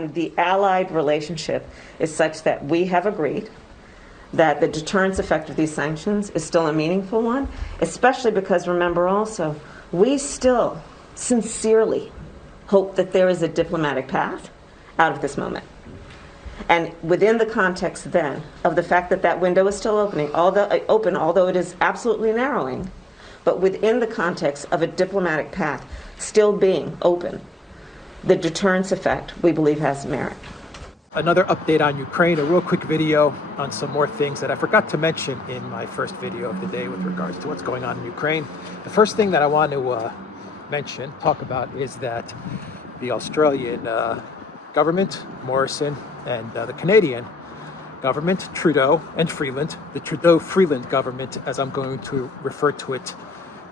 And the allied relationship is such that we have agreed that the deterrence effect of these sanctions is still a meaningful one, especially because, remember also, we still sincerely hope that there is a diplomatic path out of this moment. And within the context then of the fact that that window is still although it is absolutely narrowing, but within the context of a diplomatic path still being open, the deterrence effect, we believe, has merit. Another update on Ukraine, a real quick video on some more things that I forgot to mention in my first video of the day with regards to what's going on in Ukraine. The first thing that I want to talk about, is that the Australian government, Morrison, and the Canadian government, Trudeau and Freeland, the Trudeau-Freeland government, as I'm going to refer to it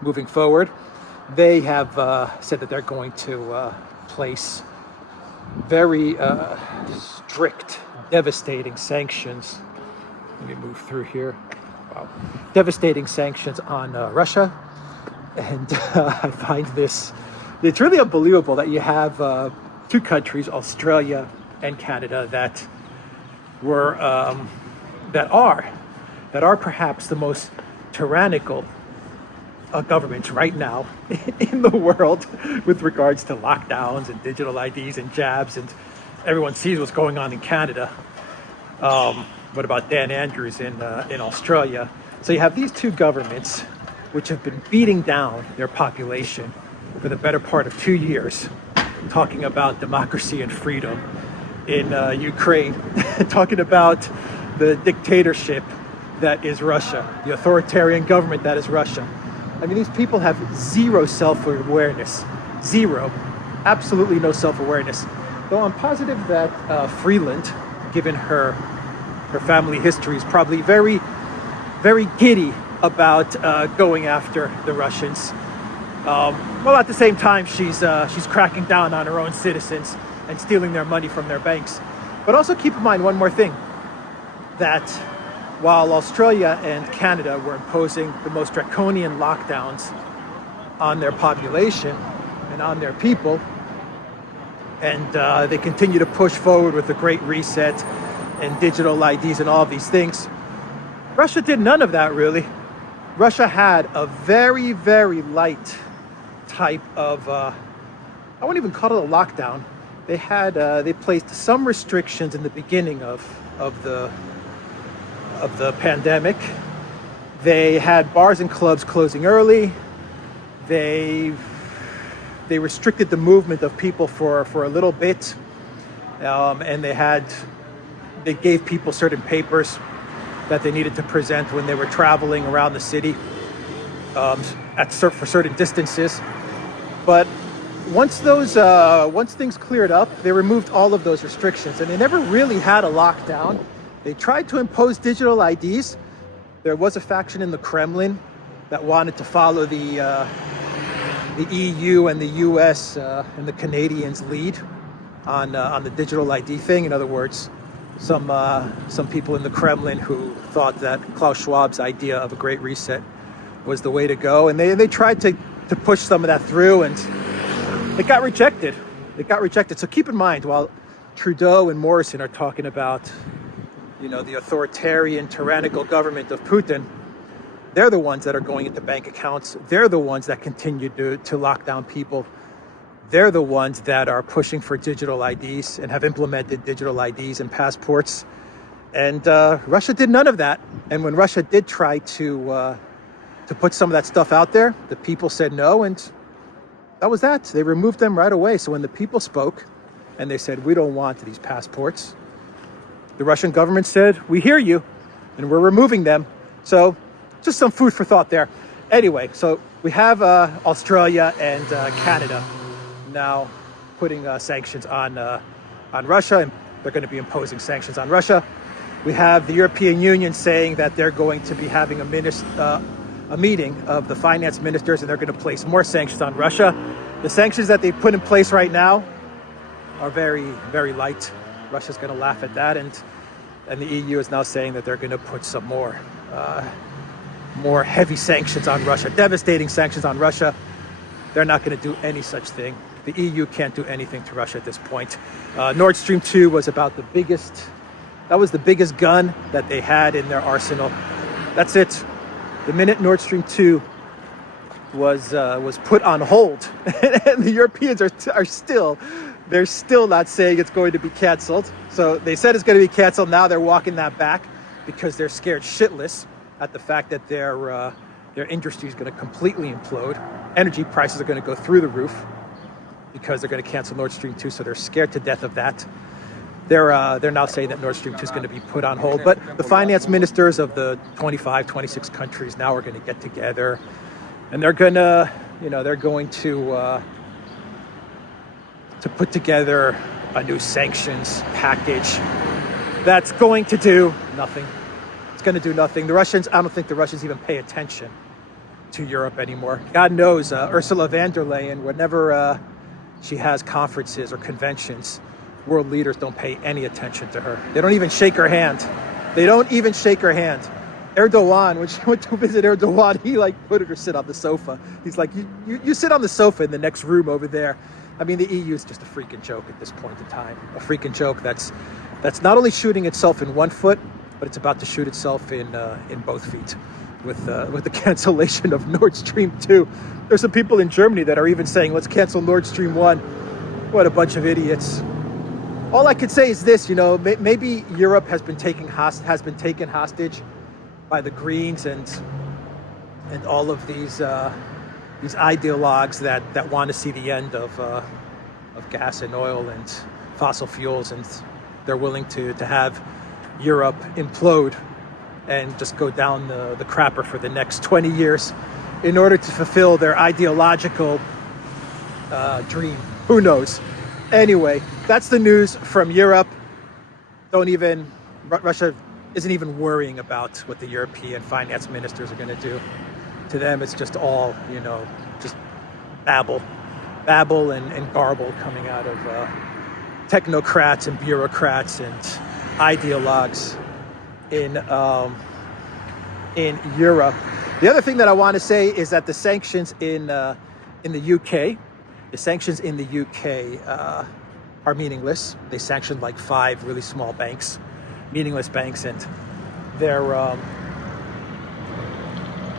moving forward, they have said that they're going to place very strict, devastating sanctions. Let me move through here. Wow. Devastating sanctions on Russia. And I find it's really unbelievable that you have two countries, Australia and Canada, that are perhaps the most tyrannical governments right now in the world with regards to lockdowns and digital IDs and jabs, and everyone sees what's going on in Canada. What about Dan Andrews in Australia? So you have these two governments which have been beating down their population for the better part of 2 years, talking about democracy and freedom in Ukraine, talking about the dictatorship that is Russia, the authoritarian government that is Russia. I mean, these people have zero self-awareness. Zero. Absolutely no self-awareness. Though I'm positive that Freeland, given her family history, is probably very, very giddy about going after the Russians. Well, at the same time, she's cracking down on her own citizens and stealing their money from their banks. But also keep in mind one more thing, that while Australia and Canada were imposing the most draconian lockdowns on their population and on their people, and they continue to push forward with the Great Reset and digital IDs and all of these things, Russia did none of that, really. Russia had a very, very light type of, I wouldn't even call it a lockdown. They placed some restrictions in the beginning of the pandemic. They had bars and clubs closing early. They restricted the movement of people for a little bit, and they gave people certain papers that they needed to present when they were traveling around the city for certain distances. But once things cleared up, they removed all of those restrictions, and they never really had a lockdown. They tried to impose digital IDs. There was a faction in the Kremlin that wanted to follow the EU and the US and the Canadians' lead on the digital ID thing. In other words, some people in the Kremlin who thought that Klaus Schwab's idea of a Great Reset was the way to go, and they tried to push some of that through, and it got rejected. So keep in mind, while Trudeau and Morrison are talking about, the authoritarian, tyrannical government of Putin, they're the ones that are going into bank accounts. They're the ones that continue to lock down people. They're the ones that are pushing for digital IDs and have implemented digital IDs and passports. And Russia did none of that. And when Russia did try to put some of that stuff out there, the people said no, and that was that. They removed them right away. So when the people spoke and they said, we don't want these passports, the Russian government said, we hear you, and we're removing them. So just some food for thought there. Anyway, so we have Australia and Canada now putting sanctions on Russia, and they're going to be imposing sanctions on Russia. We have the European Union saying that they're going to be having a meeting of the finance ministers, and they're going to place more sanctions on Russia. The sanctions that they put in place right now are very, very light. Russia's going to laugh at that, and the EU is now saying that they're going to put some more heavy sanctions on Russia, devastating sanctions on Russia. They're not going to do any such thing. The EU can't do anything to Russia at this point. Nord Stream 2 was about the biggest gun that they had in their arsenal. That's it. The minute Nord Stream 2 was put on hold, and the Europeans are still not saying it's going to be canceled. So they said it's going to be canceled. Now they're walking that back because they're scared shitless at the fact that their industry is going to completely implode. Energy prices are going to go through the roof because they're going to cancel Nord Stream 2. So they're scared to death of that. They're now saying that Nord Stream 2 is going to be put on hold. But the finance ministers of the 25, 26 countries now are going to get together, and they're going to put together a new sanctions package that's going to do nothing. It's going to do nothing. The Russians, I don't think the Russians even pay attention to Europe anymore. God knows, Ursula von der Leyen, whenever she has conferences or conventions, world leaders don't pay any attention to her. They don't even shake her hand. Erdogan, when she went to visit Erdogan, he put her to sit on the sofa. He's like, you sit on the sofa in the next room over there. I mean, the EU is just a freaking joke at this point in time. A freaking joke that's not only shooting itself in one foot, but it's about to shoot itself in both feet with the cancellation of Nord Stream 2. There's some people in Germany that are even saying, let's cancel Nord Stream 1. What a bunch of idiots. All I could say is this, maybe Europe has been taken hostage by the Greens and all of these ideologues that want to see the end of gas and oil and fossil fuels, and they're willing to have Europe implode and just go down the crapper for the next 20 years in order to fulfill their ideological dream. Who knows? Anyway, that's the news from Europe. Russia isn't even worrying about what the European finance ministers are going to do. To them, it's just all, just babble and garble coming out of technocrats and bureaucrats and ideologues in Europe. The other thing that I want to say is that the sanctions in the UK, are meaningless. They sanctioned 5 really small banks, meaningless banks, and they're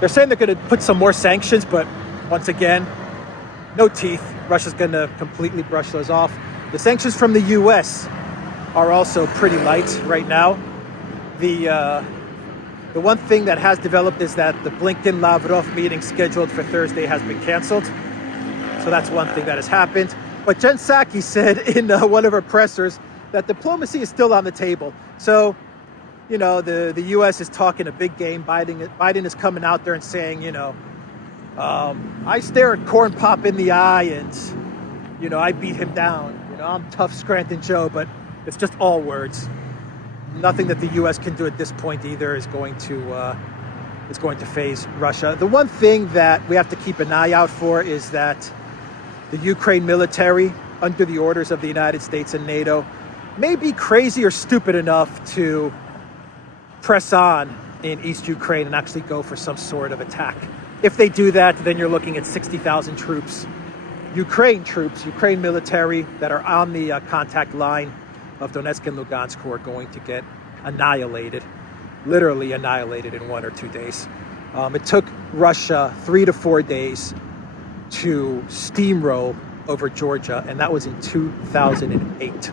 saying they're going to put some more sanctions, but once again, no teeth. Russia's going to completely brush those off. The sanctions from the US are also pretty light right now. The one thing that has developed is that the Blinken-Lavrov meeting scheduled for Thursday has been canceled. So that's one thing that has happened. But Jen Psaki said in one of her pressers that diplomacy is still on the table. So, the U.S. is talking a big game. Biden is coming out there and saying, I stare at Corn Pop in the eye and, I beat him down. I'm tough Scranton Joe, but it's just all words. Nothing that the U.S. can do at this point either is going to faze Russia. The one thing that we have to keep an eye out for is that the Ukraine military, under the orders of the United States and NATO, may be crazy or stupid enough to press on in East Ukraine and actually go for some sort of attack. If they do that, then you're looking at 60,000 troops, Ukraine military that are on the contact line of Donetsk and Lugansk, who are going to get annihilated, literally annihilated in 1 or 2 days. It took Russia 3 to 4 days to steamroll over Georgia, and that was in 2008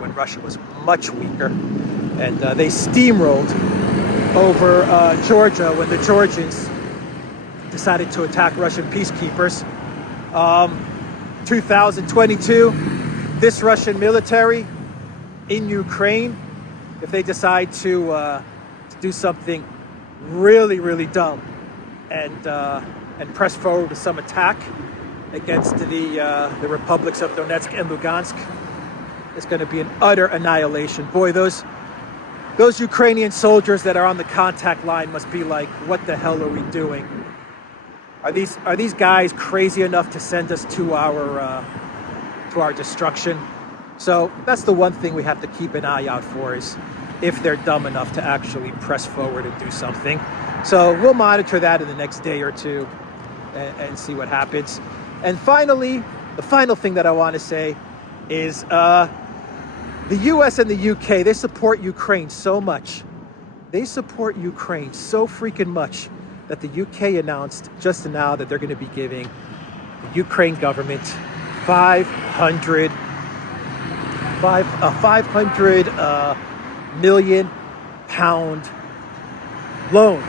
when Russia was much weaker, and they steamrolled over Georgia when the Georgians decided to attack Russian peacekeepers. 2022, this Russian military in Ukraine, if they decide to do something really, really dumb and press forward with some attack against the republics of Donetsk and Lugansk, it's going to be an utter annihilation. Boy, those Ukrainian soldiers that are on the contact line must be like, what the hell are we doing? Are these guys crazy enough to send us to our destruction? So that's the one thing we have to keep an eye out for, is if they're dumb enough to actually press forward and do something. So we'll monitor that in the next day or two and see what happens. And finally, The final thing that I want to say is the US and the UK, they support Ukraine so much. They support Ukraine so freaking much that the UK announced just now that they're going to be giving the Ukraine government 500 million pound loan.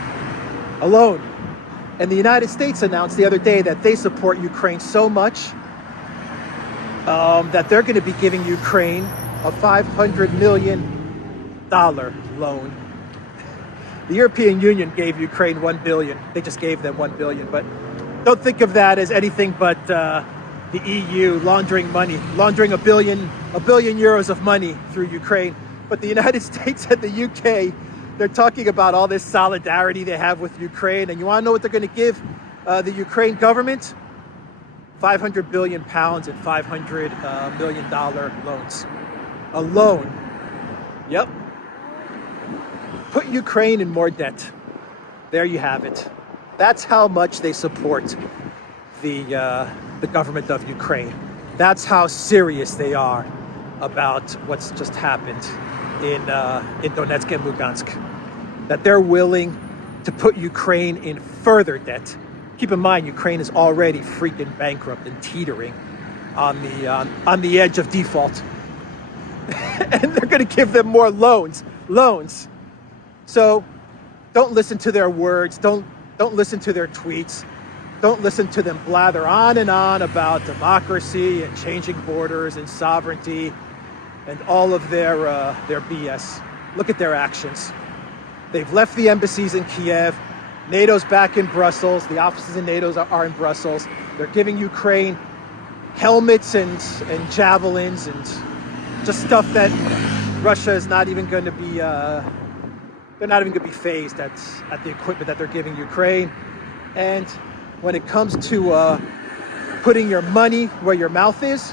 A loan. And the United States announced the other day that they support Ukraine so much that they're going to be giving Ukraine a $500 million loan. The European Union gave Ukraine $1 billion. They just gave them $1 billion. But don't think of that as anything but the EU laundering money, laundering a billion euros of money through Ukraine. But the United States and the UK, they're talking about all this solidarity they have with Ukraine. And you want to know what they're going to give the Ukraine government? 500 billion pounds and $500 million loans. A loan. Yep. Put Ukraine in more debt. There you have it. That's how much they support the government of Ukraine. That's how serious they are about what's just happened in Donetsk and Lugansk. That they're willing to put Ukraine in further debt. Keep in mind, Ukraine is already freaking bankrupt and teetering on the edge of default. And they're going to give them more loans. So don't listen to their words. Don't listen to their tweets. Don't listen to them blather on and on about democracy and changing borders and sovereignty and all of their BS. Look at their actions. They've left the embassies in Kiev. NATO's back in Brussels. The offices in NATO are in Brussels. They're giving Ukraine helmets and javelins and just stuff that Russia is not even going to be. They're not even going to be phased at the equipment that they're giving Ukraine. And when it comes to putting your money where your mouth is,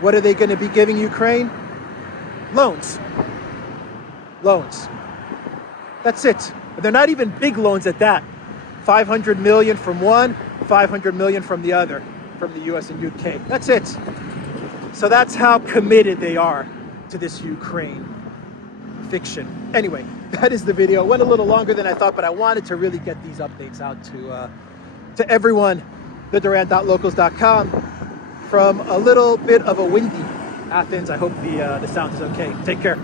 what are they going to be giving Ukraine? Loans. That's it. And they're not even big loans at that. 500 million from one, 500 million from the other, from the US and UK. That's it. So that's how committed they are to this Ukraine fiction. Anyway, that is the video. It went a little longer than I thought, but I wanted to really get these updates out to everyone. theduran.locals.com from a little bit of a windy Athens. I hope the sound is okay. Take care.